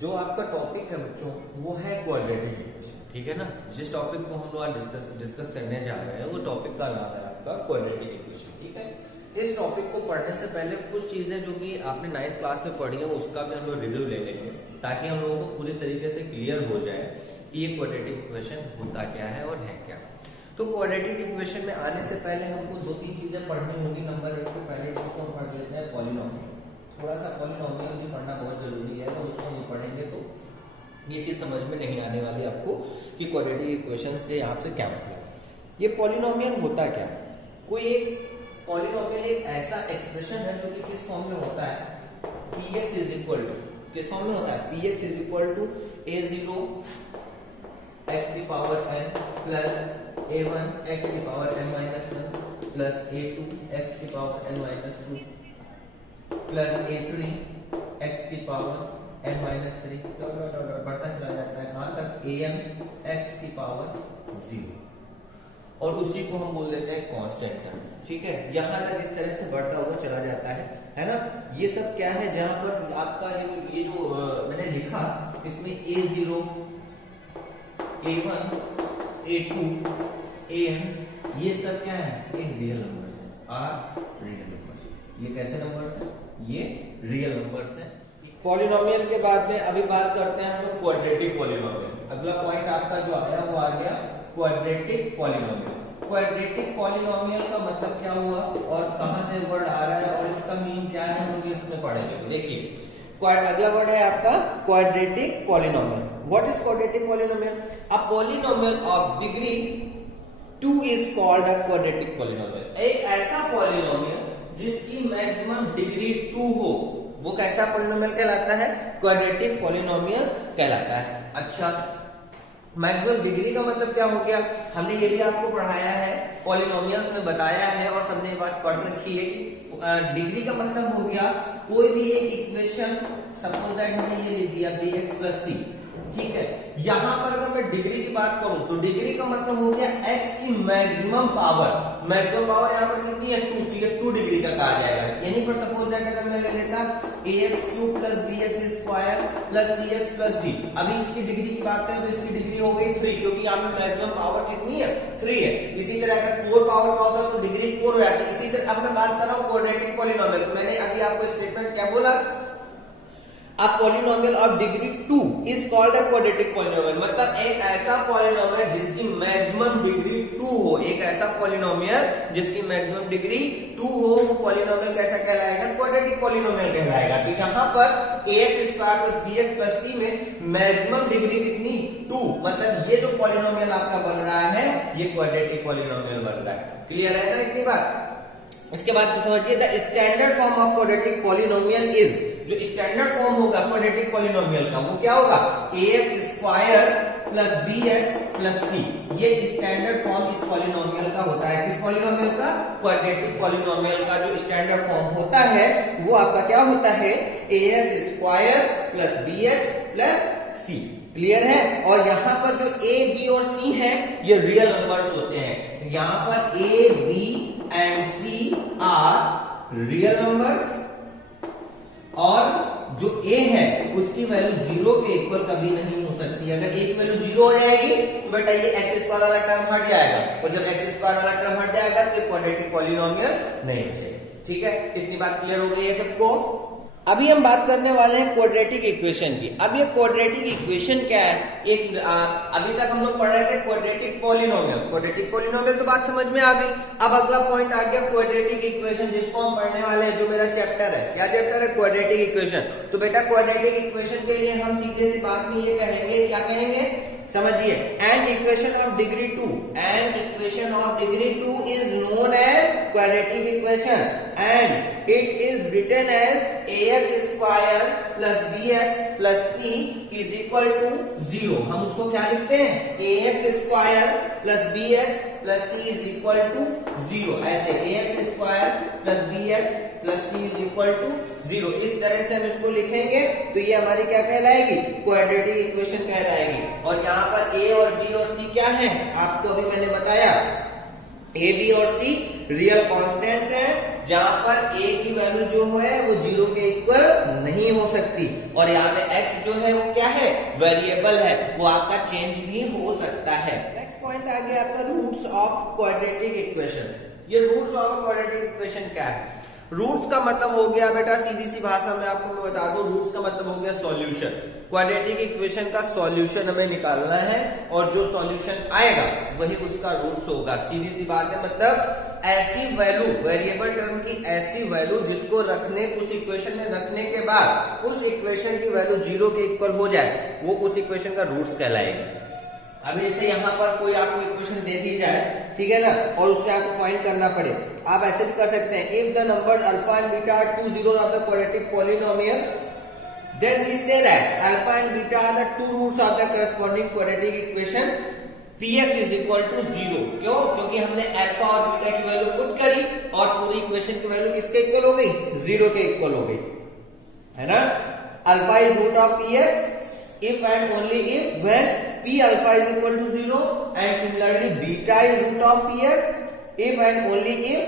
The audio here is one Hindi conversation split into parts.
जो आपका टॉपिक है बच्चों वो है क्वाड्रेटिक इक्वेशन, ठीक है ना। जिस टॉपिक को हम लोग आज डिस्कस करने जा रहे हैं वो टॉपिक का नाम है आपका क्वाड्रेटिक इक्वेशन, ठीक है। इस टॉपिक को पढ़ने से पहले कुछ चीजें जो कि आपने 9th क्लास में पढ़ी है उसका भी हम लोग रिव्यू ले लेंगे, ताकि हम लोगों को पूरी तरीके से क्लियर हो जाए कि ये क्वाड्रेटिक इक्वेशन होता क्या है और है क्या। तो क्वाड्रेटिक इक्वेशन में आने से पहले हमको 2-3 चीजें पढ़नी होगी। नंबर 1 पे पहले चीज को हम पढ़ लेते हैं पॉलिनोमियल। थोड़ा सा पॉलिनोमियल भी पढ़ना बहुत जरूरी है, तो उसको नहीं पढ़ेंगे तो ये चीज समझ में नहीं आने वाली आपको कि क्वाड्रेटिक इक्वेशन से यहाँ पे क्या मतलब है। ये पॉलिनोमियल होता क्या है? कोई एक पॉलिनोमियल एक ऐसा एक्सप्रेशन है जो कि किस फॉर्म में होता है, px इज इक्वल टू, किस फॉर्म में होता है, px is equal to a0 x की power n plus a1 x की power n minus 1 plus a2 x की power n minus 2 plus a3 x की पावर n माइनस 3 बढ़ता चला जाता है कहां तक, an x की पावर 0, और उसी को हम बोल देते हैं कांस्टेंट टर्म, ठीक है। यहां तक इस तरह से बढ़ता हुआ चला जाता है ना। ये सब क्या है, जहां पर आपका ये जो मैंने लिखा इसमें a0 a1 a2 an ये सब क्या है, एक रियल नंबर्स है, आर रियल नंबर्स। ये कैसे नंबर्स है, ये रियल नंबर्स है। पॉलिनोमियल के बाद में अभी बात करते हैं हम लोग क्वाड्रेटिक पॉलिनोमियल। अगला पॉइंट आपका जो आया वो आ गया क्वाड्रेटिक पॉलिनोमियल। क्वाड्रेटिक पॉलिनोमियल का मतलब क्या हुआ और कहां से वर्ड आ रहा है और इसका मीन क्या है, हम लोग इसमें पढ़ेंगे। तो देखिए अगला वर्ड है आपका quadratic polynomial. What is quadratic polynomial? A polynomial of degree 2 is called a quadratic polynomial. एक ऐसा पॉलिनोमियल जिसकी मैक्सिमम डिग्री 2 हो, वो कैसा पॉलिनोमियल कहलाता है, क्वाड्रेटिक पॉलिनोमियल कहलाता है। अच्छा, मैक्सिमम डिग्री का मतलब क्या हो गया, हमने ये भी आपको पढ़ाया है, पॉलिनोमियल्स में बताया है और सबने ये बात पढ़ रखी है कि डिग्री का मतलब हो गया कोई भी एक इक्वेशन, सपोज दैट हमने ये ले दिया bx प्लस c, ठीक है। यहां पर अगर मैं डिग्री की बात करूं तो डिग्री का मतलब हो गया x की मैक्सिमम पावर। मैक्सिमम पावर यहां पर कितनी है, 2, तो ये 2 डिग्री का कहा जाएगा। यानी पर सपोज दैट अगर मैं ले लेता ax³ plus bx² plus cx plus d, अभी इसकी डिग्री की बात करें तो इसकी डिग्री हो गई 3, क्योंकि यहां पे मैक्सिमम पावर कितनी है, 3 है। इसी तरह अगर 4 पावर का होता तो डिग्री 4 हो जाती। इसी तरह अब मैं बात कर रहा हूं क्वाड्रेटिक पॉलिनोमियल, तो मैंने अभी आपको स्टेटमेंट क्या बोला, A polynomial of degree 2 is called a quadratic polynomial। मतलब एक ऐसा पॉलिनोमियल जिसकी मैक्सिमम डिग्री 2 हो, एक ऐसा पॉलिनोमियल जिसकी मैक्सिमम डिग्री 2 हो, वो पॉलिनोमियल कैसा कहलाएगा, क्वाड्रेटिक पॉलिनोमियल कहलाएगा। तो यहाँ पर ax² plus bx plus c में मैक्सिमम डिग्री कितनी, 2, मतलब ये जो पॉलिनोमियल आपका बन रहा है ये क्वाड्रेटिक पॉलिनोमियल बन रहा है। क्लियर है ना इतनी बात। इसके बाद तो समझिए the standard form of quadratic polynomial is, जो स्टैंडर्ड फॉर्म होगा क्वाड्रेटिक पॉलिनोमियल का वो क्या होगा, ax² plus bx plus c। ये स्टैंडर्ड फॉर्म इस पॉलिनोमियल का होता है। किस पॉलिनोमियल का, क्वाड्रेटिक पॉलिनोमियल का जो स्टैंडर्ड फॉर्म होता है वो आपका क्या होता है, ax² plus bx plus c। Clear है। और यहाँ पर जो a, b और c है ये रियल नंबर्स होते हैं। यहाँ पर a, b and c are real numbers, और जो a है उसकी वैल्यू 0 के इक्वल कभी नहीं हो सकती। अगर a की वैल्यू 0 हो जाएगी तो बेटा ये x² वाला टर्म हट जाएगा, और जब x² वाला टर्म हट जाएगा तो क्वाड्रेटिक पॉलिनोमियल नहीं बचेगा। ठीक है, इतनी बात क्लियर हो गई है सबको। अभी हम बात करने वाले हैं क्वाड्रेटिक इक्वेशन की। अब ये क्वाड्रेटिक इक्वेशन क्या है, एक अभी तक हम लोग पढ़ रहे थे क्वाड्रेटिक पॉलिनोमियल। क्वाड्रेटिक पॉलिनोमियल तो बात समझ में आ गई। अब अगला पॉइंट आ गया क्वाड्रेटिक इक्वेशन, जिसको हम पढ़ने वाले हैं, जो मेरा चैप्टर है। क्या चैप्टर है, क्वाड्रेटिक इक्वेशन। तो बेटा क्वाड्रेटिक इक्वेशन के लिए हम सीधे सी बात में ये कहेंगे, क्या कहेंगे, समझिए, an equation of degree 2, an equation of degree 2 is known as quadratic equation and it is written as ax² plus bx plus c is equal to 0। हम उसको क्या लिखते हैं, ax² plus bx plus c is equal to 0। ऐसे ax² plus bx plus c is equal to 0, इस तरह से हम इसको लिखेंगे तो ये हमारी क्या कहलाएगी, क्वाड्रेटिक इक्वेशन कहलाएगी। और यहाँ पर a और b और c क्या है, आपको अभी मैंने बताया, a, b और c रियल कांस्टेंट है जहां पर a की वैल्यू जो है वो 0 के इक्वल नहीं हो सकती, और यहाँ पे x जो है वो क्या है, वेरिएबल है, वो आपका चेंज भी हो सकता है। नेक्स्ट पॉइंट आ गया आपका रूट्स ऑफ क्वाड्रेटिक इक्वेशन। ये रूट्स ऑफ क्वाड्रेटिक इक्वेशन क्या है? रूट्स का मतलब हो गया बेटा, सीधी सी भाषा में आपको मैं बता दूं, रूट्स का मतलब हो गया सॉल्यूशन। क्वाड्रेटिक इक्वेशन का सॉल्यूशन हमें निकालना है, और जो सॉल्यूशन आएगा वही उसका रूट्स होगा। सीधी सी बात है, मतलब ऐसी वैल्यू, वेरिएबल टर्म की ऐसी वैल्यू जिसको रखने, उस इक्वेशन में रखने के बाद उस इक्वेशन की वैल्यू 0 के इक्वल हो जाए, वो उस इक्वेशन का रूट्स कहलाएगा। अभी जैसे यहाँ पर कोई आपको इक्वेशन दे दी जाए, ठीक है ना, और उससे आपको फाइंड करना पड़े, आप ऐसे भी कर सकते हैं, if the numbers alpha and beta are 2 zeros of the quadratic polynomial, then we say that alpha and beta are the two roots of the corresponding quadratic equation px is equal to 0। क्यों? क्योंकि हमने अल्फा और बीटा की वैल्यू पुट करी और पूरी इक्वेशन की वैल्यू किसके इक्वल हो गई, 0 के इक्वल हो गई, है ना। Alpha is root of px if and only if when p alpha is equal to 0, and similarly beta is root of px if and only if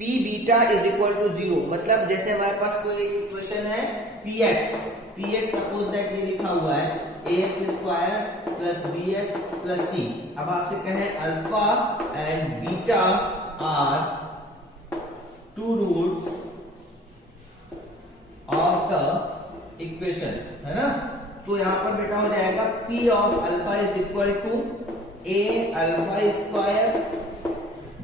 p beta is equal to 0। मतलब जैसे हमारे पास कोई एक इक्वेशन है px सपोज दैट ये लिखा हुआ है ax square plus bx plus c। अब आपसे कहें alpha and beta are two roots of the equation, है ना। तो यहां पर बेटा हो जाएगा p of alpha is equal to a alpha square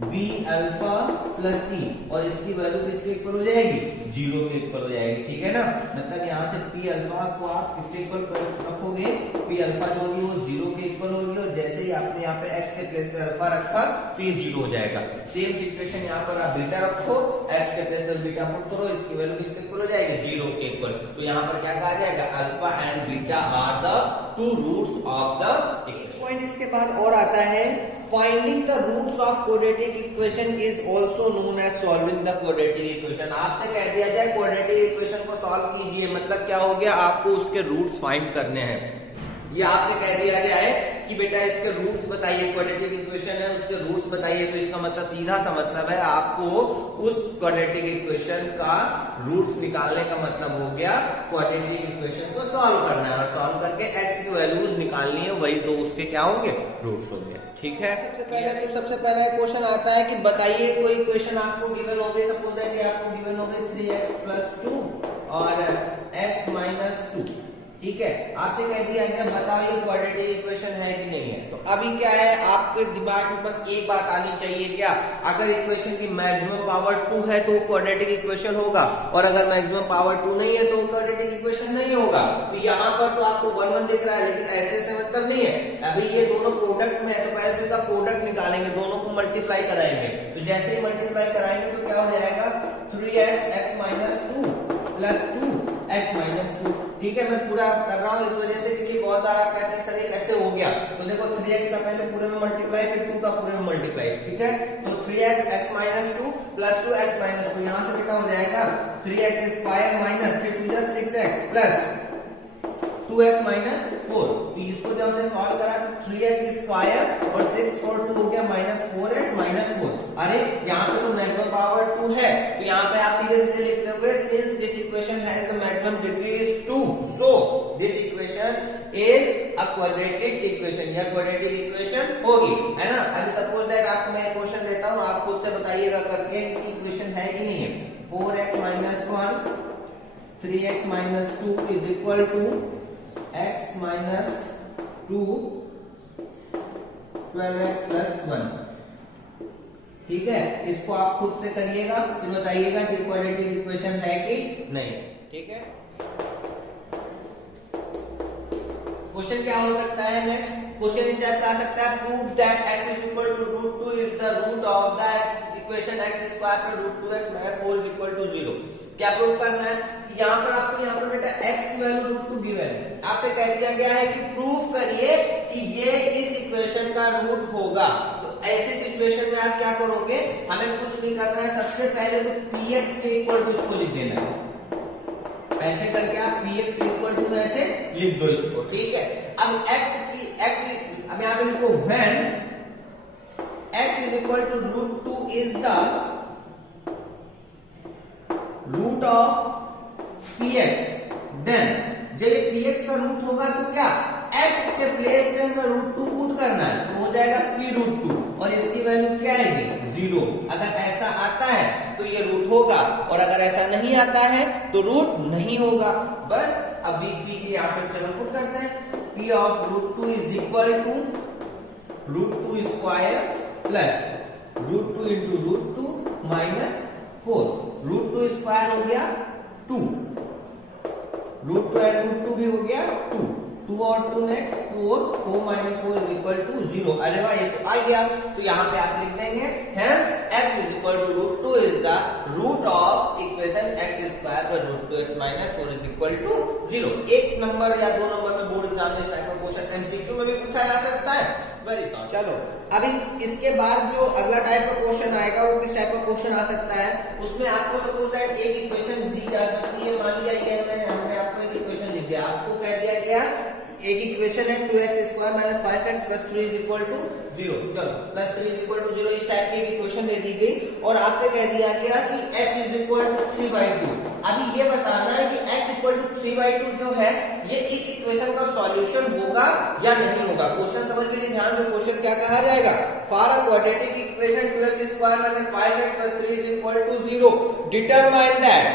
b alpha plus c, और इसकी वैल्यू किसके इक्वल हो जाएगी, 0 के इक्वल हो जाएगी, ठीक है ना। मतलब यहाँ से p अल्फा को आप किसके इक्वल रखोगे, p अल्फा जो होगी वो 0 के इक्वल होगी, और जैसे ही आपने यहाँ पे x के प्लेस पे अल्फा रखा तो ये 0 हो जाएगा। सेम सिचुएशन यहाँ पर आप बीटा रखो, x के प्लेस पे बीटा पुट करो, इसकी वैल्यू किसके इक्वल हो जाएगी, 0 के इक्वल। तो यहाँ पर क्या कहा जाएगा, alpha and beta are the two roots of the equation. Point इसके बाद और आता है, finding the roots of quadratic equation is also known as solving the quadratic equation। आपसे कह दिया जाए quadratic equation को सॉल्व कीजिए, मतलब क्या हो गया, आपको उसके रूट्स फाइंड करने हैं। ये आपसे कह दिया गया है कि बेटा इसके रूट्स बताइए, क्वाड्रेटिक इक्वेशन है उसके रूट्स बताइए, तो इसका मतलब सीधा सा मतलब है आपको उस क्वाड्रेटिक इक्वेशन का रूट्स निकालने का मतलब हो गया क्वाड्रेटिक इक्वेशन को सॉल्व करना है, और सॉल्व करके x की वैल्यूज निकालनी है, वही तो उसके क्या होंगे, रूट्स होंगे, ठीक है। सबसे पहला क्वेश्चन आता है कि बताइए कोई इक्वेशन आपको गिवन हो गई, सपोज दैट ये आपको गिवन हो गई 3x + 2 और x - 2, ठीक है। आपसे कह दिया है बताओ ये क्वाड्रेटिक इक्वेशन है कि नहीं है। तो अभी क्या है, आपके दिमाग में बस एक बात आनी चाहिए, क्या, अगर इक्वेशन की मैक्सिमम पावर 2 है तो क्वाड्रेटिक इक्वेशन होगा, और अगर मैक्सिमम पावर 2 नहीं है तो क्वाड्रेटिक इक्वेशन नहीं होगा। तो यहाँ पर तो आपको 1 1 दिख रहा है, लेकिन ऐसे मतलब नहीं है। अभी ये दोनों प्रोडक्ट में है, तो पहले तो इसका प्रोडक्ट निकालेंगे, दोनों को मल्टीप्लाई कराएंगे। तो जैसे ही मल्टीप्लाई कराएंगे तो क्या हो जाएगा, 3x x - 2 + 2x - 2, ठीक है। मैं पूरा कर रहा हूँ इस वजह से क्योंकि बहुत बार आप कहते हैं सर ये कैसे हो गया, तो देखो 3x का पहले पूरे में मल्टीप्लाई, फिर 2 का पूरे में मल्टीप्लाई, ठीक है। तो 3x x - 2 + 2x - 2, यहाँ से बेटा हो जाएगा 3x square minus 3 2 6x plus 2x - 4। तो इसको जब हमने सॉल्व करा तो 3x स्क्वायर और 6 4 2 हो गया -4x - 4। अरे यहाँ पे तो मैक्सिमम पावर 2 है, तो यहाँ पे आप सीधे सीधे लिख लोगे since this equation has the maximum degree is 2, so this equation is a quadratic equation, या क्वाड्रेटिक इक्वेशन होगी, है ना। अभी सपोज दैट आपको मैं क्वेश्चन देता हूँ, आप खुद से बताइएगा करके कि इक्वेशन है कि नहीं है। 4x - 1 3x - 2 is equal to x - 2 12x + 1, ठीक है। इसको आप खुद से करिएगा, फिर बताइएगा कि क्वाड्रेटिक इक्वेशन है कि नहीं, ठीक है। क्वेश्चन क्या हो सकता है, नेक्स्ट क्वेश्चन इस टाइप का आ सकता है, prove that x = √2 is the root of the equation x² + √2x - 4 = 0। क्या प्रूफ करना है, यहाँ पर आपको यहाँ पर बेटा x की वैल्यू √2 गिवन है, आपसे कह दिया गया है कि प्रूफ करिए कि ये इस इक्वेशन का रूट होगा। तो ऐसे सिचुएशन में आप क्या करोगे, हमें कुछ नहीं करना है, सबसे पहले तो px के इक्वल टू इसको लिख देना है, ऐसे करके आप px के इक्वल टू ऐसे लिख दो इसको, ठीक है। अब अब यहाँ पे लिखो when x = √2 is the root of px, then जब ये px का रूट होगा तो क्या x के प्लेस पे हमें रूट 2 पुट करना है, तो हो जाएगा p रूट 2 और इसकी वैल्यू क्या आएगी 0। अगर ऐसा आता है तो ये रूट होगा और अगर ऐसा नहीं आता है तो रूट नहीं होगा। बस अब p के यहाँ पे चलो पुट करते हैं, p of root 2 is equal to root 2 square plus root 2 into root 2 minus 4। Root 2 square हो गया 2, रूट 2 एंड रूट 2 भी हो गया 2, 2 और 2 next 4, 4 minus 4 is equal to 0। अरे वाह, ये तो आ गया। तो यहाँ पे आप लिख देंगे hence x is equal to root 2 is the root of equation x square plus root 2x minus 4 is equal to 0। एक नंबर या दो नंबर में बोर्ड एग्जाम में इस टाइप का क्वेश्चन एमसीक्यू में भी पूछा जा सकता है। Very sorry. चलो अब इसके बाद जो अगला टाइप का क्वेश्चन आएगा वो किस टाइप का क्वेश्चन आ सकता है, उसमें आपको सपोज दैट एक इक्वेशन दी जा सकती है। मान लिया ये हमने आपको एक इक्वेशन लिख दिया, आपको कह दिया गया एक इक्वेशन है 2x square minus 5x plus 3 is equal to 0। चलो प्लस 3 इज इक्वल टू 0 इस टाइप की एक इक्वेशन दे दी गई और आपसे कह दिया गया कि x इज इक्वल टू 3/2। अभी ये बताना है कि x इक्वल टू 3/2 जो है ये इस इक्वेशन का सॉल्यूशन होगा या नहीं होगा। क्वेश्चन समझ लीजिए ध्यान से, क्वेश्चन क्या कहा जाएगा, for a quadratic equation 2x square minus 5x plus 3 is equal to 0 determine that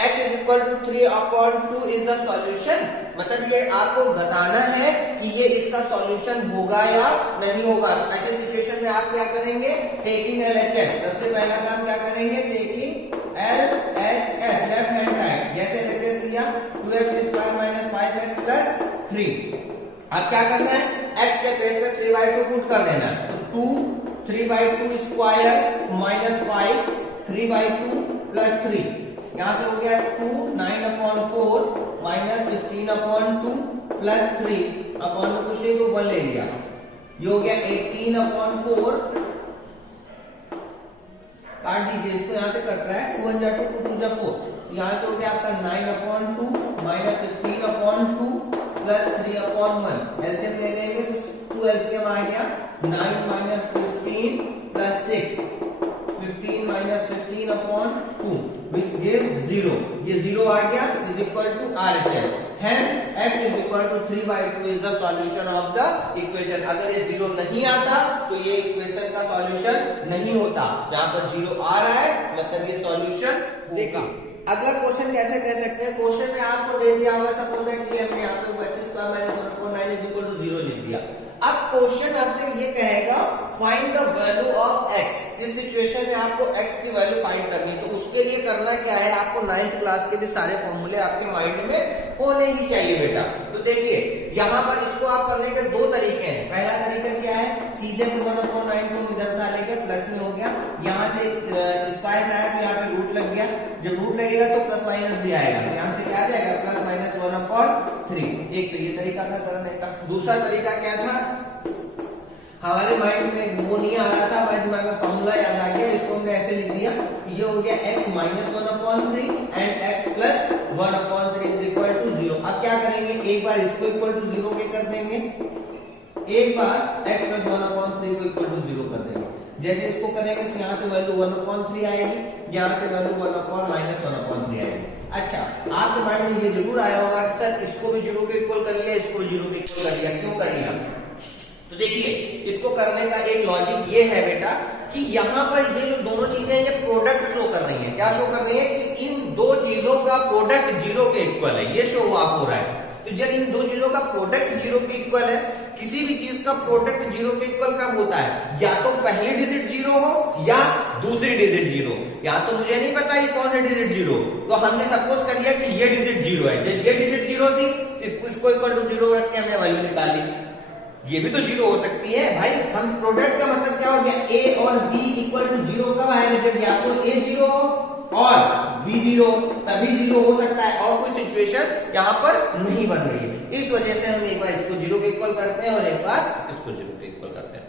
x is equal to 3/2 is the solution. मतलब ये आपको बताना है कि ये इसका सॉल्यूशन होगा या नहीं होगा। तो ऐसे सिचुएशन में आप क्या करेंगे, टेकिंग LHS, सबसे पहला काम क्या करेंगे, taking LHS left hand side. जैसे LHS लिया 2x square minus 5x plus 3। अब क्या करना है, x के प्लेस पे 3/2 पुट कर देना। तो 2 3/2 स्क्वायर माइनस 5 3/2 प्लस 3, यहां से हो गया 2 9/4 माइनस 15/2 प्लस 3 अपॉन में कुछ नहीं तो 1 ले लिया, ये हो गया 18/4। काट दीजिए इसको, यहां से कट रहा है 2 1 जा 2 2 जा 4, यहां से हो गया आपका 9/2 माइनस 15/2 प्लस 3/1। एलसीएम ले लेंगे तो 2 एलसीएम आ गया 9 minus 15 plus 6, 15 minus 15/2 which gives 0। ये 0 आ गया is equal to RHS। Hence x is equal to 3/2 is the solution of the equation। अगर ये 0 नहीं आता तो ये इक्वेशन का सॉल्यूशन नहीं होता। यहाँ पर 0 आ रहा है मतलब ये सॉल्यूशन होगा। अगला क्वेश्चन कैसे कह सकते हैं, क्वेश्चन में आपको दे दिया हुआ सपोज दैट कि हमने यहाँ पे x square minus 1/9 is equal to 0 लिख दिया। अब क्वेश्चन आपसे ये कहेगा find the value of x। इस सिचुएशन में आपको x की वैल्यू फाइंड करनी है, तो उसके लिए करना क्या है, आपको 9th क्लास के भी सारे फॉर्मूले आपके माइंड में होने ही चाहिए बेटा। तो देखिए यहाँ पर इसको आप करने के दो तरीके हैं। पहला तरीका क्या है, सीधे से 1/9 को इधर उठा लेंगे, प्लस में हो गया, यहाँ से स्क्वायर आया तो यहाँ पे रूट लग गया, जब रूट लगेगा तो प्लस माइनस भी आएगा, तो यहाँ से क्या आ जाएगा प्लस माइनस 1/3। एक तो ये तरीका था करने का। दूसरा तरीका क्या था, हमारे माइंड में वो नहीं आ रहा था, हमारे दिमाग में फॉर्मूला याद आ गया, इसको हमने ऐसे लिख दिया, ये हो गया x minus 1/3 and x plus 1/3 is equal to 0। अब क्या करेंगे, एक बार इसको इक्वल टू 0 के कर देंगे, एक बार x प्लस 1/3 को इक्वल टू 0 कर देंगे। जैसे इसको करेंगे तो यहाँ से वैल्यू 1/3 आएगी, यहाँ से वैल्यू 1/-1/3 आएगी। अच्छा, आपके माइंड में ये जरूर आया होगा कि सर इसको भी 0 के इक्वल कर लिया, इसको 0 के इक्वल कर लिया, क्यों कर लिया। तो देखिए इसको करने का एक लॉजिक ये है बेटा कि यहाँ पर ये जो दोनों चीजें ये प्रोडक्ट शो कर रही हैं। क्या शो कर रही है कि इन दो चीजों का प्रोडक्ट 0 के इक्वल है, ये शो ऑफ हो रहा है। तो जब इन दो चीजों का प्रोडक्ट 0 के इक्वल है, किसी भी चीज का प्रोडक्ट 0 के इक्वल कब होता है, या तो पहली डिजिट 0 हो या दूसरी डिजिट 0। या तो मुझे नहीं पता ये कौन सी डिजिट 0, तो हमने सपोज कर लिया कि ये डिजिट 0 है। जब ये डिजिट 0 थी तो इसको इक्वल टू 0 रख के हमने वैल्यू निकाली, ये भी तो 0 हो सकती है भाई। हम प्रोडक्ट का मतलब क्या हो गया, a और b इक्वल टू 0 कब आएगा, जब या तो a 0 और b 0, तभी 0 हो सकता है, और कोई सिचुएशन यहाँ पर नहीं बन रही है। इस वजह से हम एक बार इसको 0 के इक्वल करते हैं और एक बार इसको 0 के इक्वल करते हैं।